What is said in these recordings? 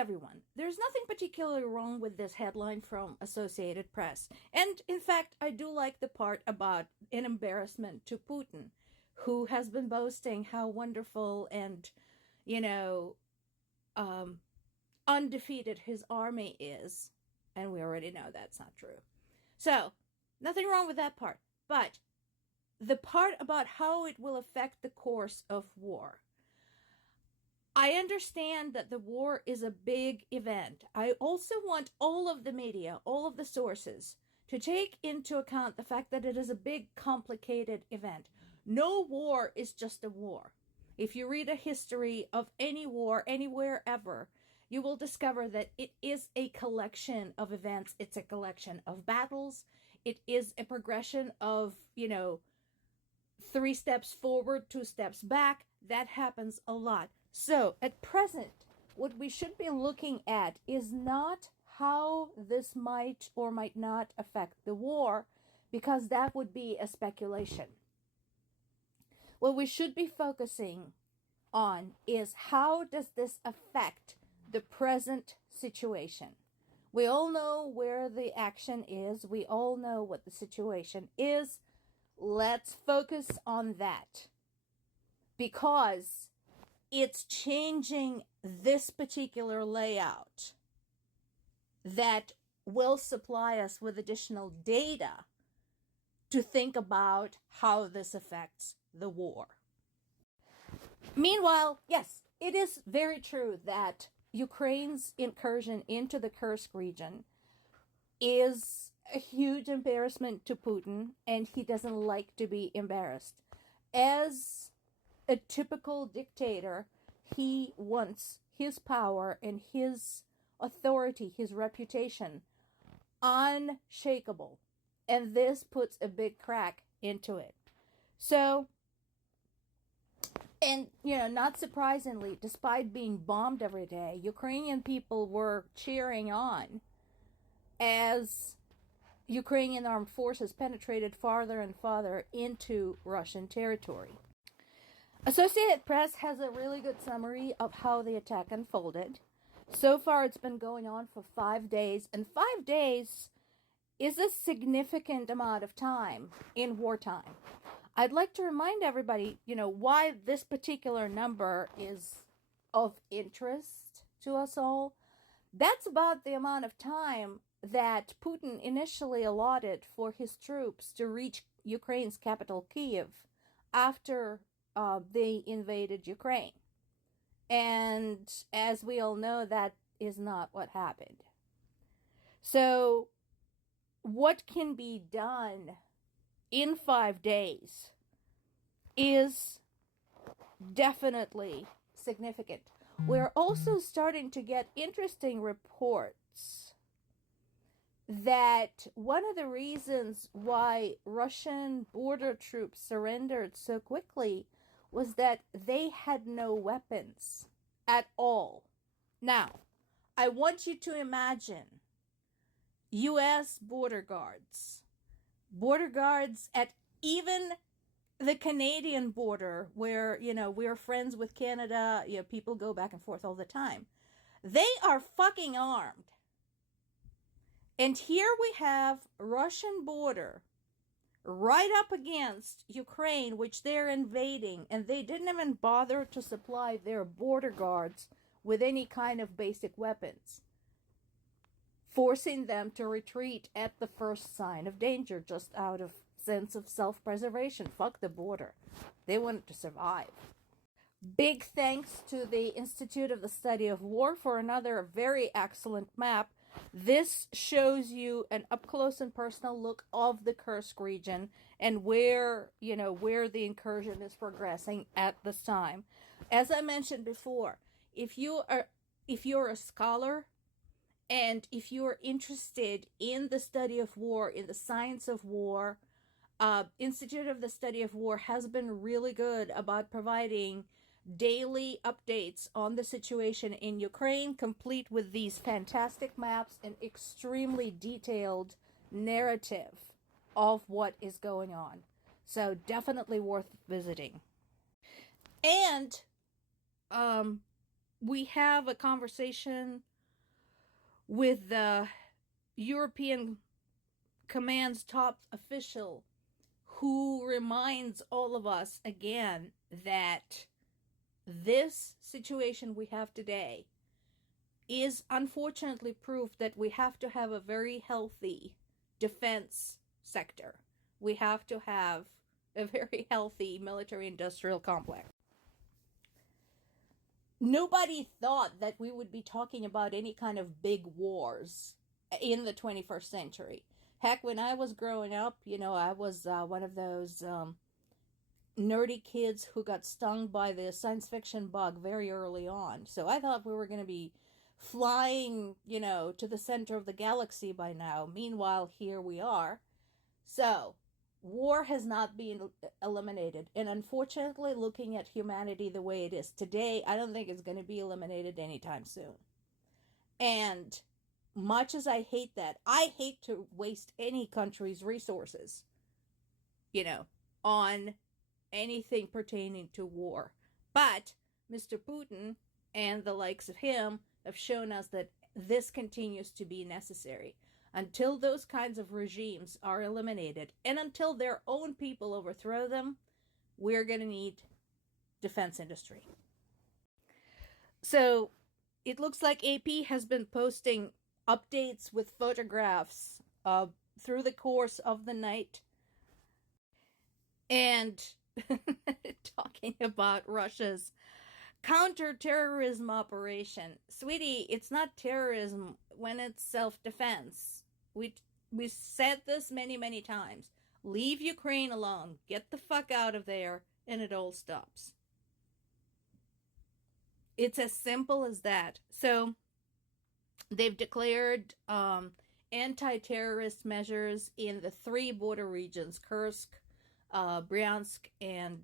everyone, there's nothing particularly wrong with this headline from Associated Press. And in fact, I do like the part about an embarrassment to Putin, who has been boasting how wonderful and, you know, undefeated his army is. And we already know that's not true. So, nothing wrong with that part. But the part about how it will affect the course of war. I understand that the war is a big event. I also want all of the media, all of the sources, to take into account the fact that it is a big, complicated event. No war is just a war. If you read a history of any war, anywhere ever, you will discover that it is a collection of events. It's a collection of battles. It is a progression of, 3 steps forward, 2 steps back. That happens a lot. So, at present, what we should be looking at is not how this might or might not affect the war, because that would be a speculation. What we should be focusing on is how does this affect the present situation. We all know where the action is. We all know what the situation is. Let's focus on that, because it's changing this particular layout that will supply us with additional data to think about how this affects the war. Meanwhile, yes, it is very true that Ukraine's incursion into the Kursk region is a huge embarrassment to Putin, and he doesn't like to be embarrassed. As a typical dictator, he wants his power and his authority, his reputation, unshakable. And this puts a big crack into it. So, and, not surprisingly, despite being bombed every day, Ukrainian people were cheering on as Ukrainian armed forces penetrated farther and farther into Russian territory. Associated Press has a really good summary of how the attack unfolded. So far, it's been going on for 5 days, and 5 days is a significant amount of time in wartime. I'd like to remind everybody, why this particular number is of interest to us all. That's about the amount of time that Putin initially allotted for his troops to reach Ukraine's capital, Kyiv, after they invaded Ukraine. And as we all know, that is not what happened. So, what can be done in 5 days is definitely significant. We're also starting to get interesting reports that one of the reasons why Russian border troops surrendered so quickly was that they had no weapons at all. Now, I want you to imagine U.S. border guards at even the Canadian border, where, we're friends with Canada, people go back and forth all the time. They are fucking armed. And here we have Russian border right up against Ukraine, which they're invading, and they didn't even bother to supply their border guards with any kind of basic weapons, forcing them to retreat at the first sign of danger, just out of sense of self-preservation. Fuck the border. They wanted to survive. Big thanks to the Institute of the Study of War for another very excellent map. This shows you an up-close and personal look of the Kursk region and where the incursion is progressing at this time. As I mentioned before, if you're a scholar and if you're interested in the study of war, in the science of war, Institute of the Study of War has been really good about providing daily updates on the situation in Ukraine, complete with these fantastic maps and extremely detailed narrative of what is going on. So definitely worth visiting. And we have a conversation with the European Command's top official who reminds all of us again that this situation we have today is unfortunately proof that we have to have a very healthy defense sector. We have to have a very healthy military-industrial complex. Nobody thought that we would be talking about any kind of big wars in the 21st century. Heck, when I was growing up, I was one of those nerdy kids who got stung by the science fiction bug very early on. So I thought we were going to be flying, to the center of the galaxy by now. Meanwhile, here we are. So, war has not been eliminated. And unfortunately, looking at humanity the way it is today, I don't think it's going to be eliminated anytime soon. And much as I hate that, I hate to waste any country's resources, on anything pertaining to war. But Mr. Putin and the likes of him have shown us that this continues to be necessary. Until those kinds of regimes are eliminated, and until their own people overthrow them, we're going to need defense industry. So it looks like AP has been posting updates with photographs through the course of the night, and talking about Russia's counter-terrorism operation. Sweetie, it's not terrorism when it's self-defense. We said this many, many times. Leave Ukraine alone. Get the fuck out of there, and it all stops. It's as simple as that. So, they've declared anti-terrorist measures in the 3 border regions, Kursk, Bryansk, and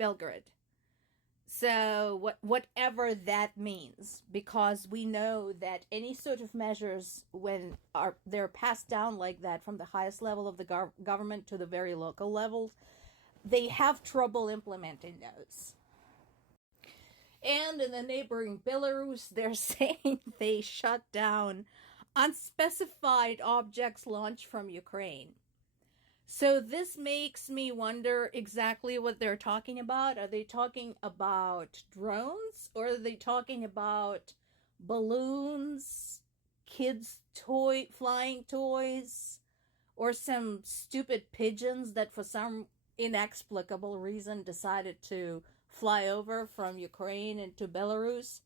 Belgorod. So whatever that means, because we know that any sort of measures, when they're passed down like that from the highest level of the government to the very local levels, they have trouble implementing those. And in the neighboring Belarus, they're saying they shut down unspecified objects launched from Ukraine. So this makes me wonder exactly what they're talking about. Are they talking about drones, or are they talking about balloons, kids' flying toys, or some stupid pigeons that for some inexplicable reason decided to fly over from Ukraine into Belarus?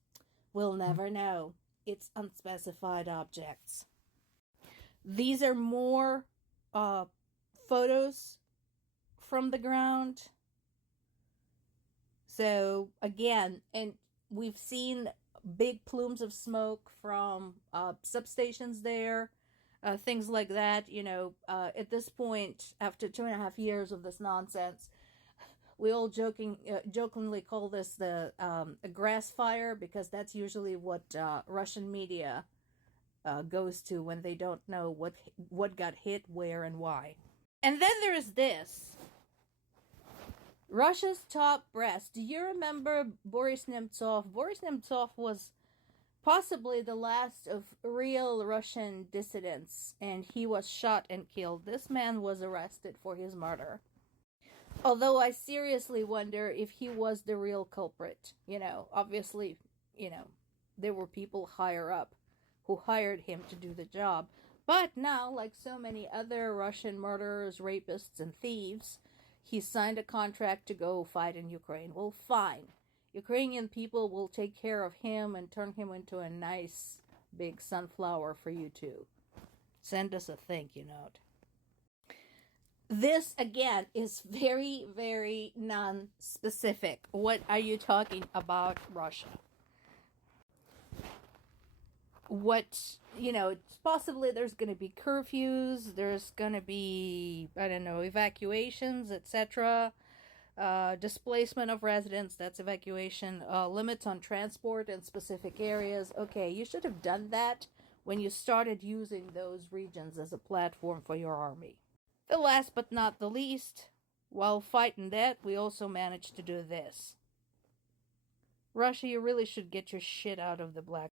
We'll never know. It's unspecified objects. These are more photos from the ground. So again, and we've seen big plumes of smoke from substations there, things like that. At this point, after 2.5 years of this nonsense, we all jokingly call this a grass fire, because that's usually what Russian media goes to when they don't know what got hit, where, and why. And then there is this. Russia's top brass. Do you remember Boris Nemtsov? Boris Nemtsov was possibly the last of real Russian dissidents, and he was shot and killed. This man was arrested for his murder. Although I seriously wonder if he was the real culprit. Obviously, there were people higher up who hired him to do the job. But now, like so many other Russian murderers, rapists, and thieves, he signed a contract to go fight in Ukraine. Well, fine. Ukrainian people will take care of him and turn him into a nice big sunflower for you too. Send us a thank you note. This, again, is very, very non-specific. What are you talking about, Russia? Possibly there's going to be curfews, there's going to be, evacuations, etc. Displacement of residents, that's evacuation. Limits on transport in specific areas. Okay, you should have done that when you started using those regions as a platform for your army. The last but not the least, while fighting that, we also managed to do this. Russia, you really should get your shit out of the Black.